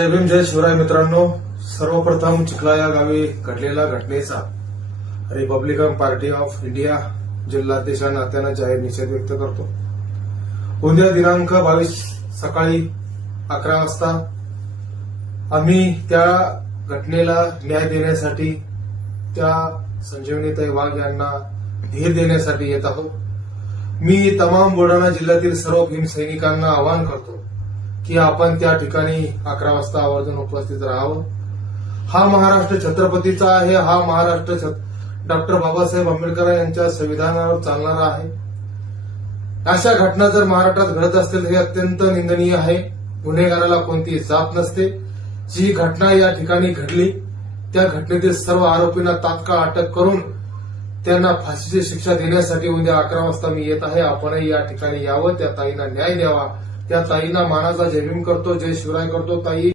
जय भीम जय शिवराय मित्रांनो, सर्वप्रथम चिखला या गावी घडलेल्या घटनेचा रिपब्लिकन पार्टी ऑफ इंडिया जिल्हाध्यक्ष नात्यानं जाहीर निषेध व्यक्त करतो। उद्या दिनांक 22 सकाळी 11 वाजता आम्ही त्या घटनेला न्याय देण्यासाठी त्या संजीवनीताई वाघ यांना धीर देण्यासाठी येत आहोत। मी तमाम बुलढाणा जिल्ह्यातील सर्व भीम सैनिकांना आवाहन करतो की आपण त्या ठिकाणी 11 वाजता आवर्जून उपस्थित राहावं। हा महाराष्ट्र छत्रपतीचा आहे, हा महाराष्ट्र डॉक्टर बाबासाहेब आंबेडकर यांच्या संविधानावर चालणारा आहे। अशा घटना जर महाराष्ट्रात घडत असतील हे अत्यंत निंदनीय आहे। गुन्हेगाराला कोणती जात नसते। जी घटना या ठिकाणी घडली त्या घटनेतील सर्व आरोपींना तात्काळ अटक करून त्यांना फाशीची शिक्षा देण्यासाठी उद्या 11 वाजता मी येत आहे। आपणही या ठिकाणी यावं, त्या ताईंना न्याय द्यावा। त्या ताईंना मानाचा जय भीम करतो, जय शिवराय करतो। ताई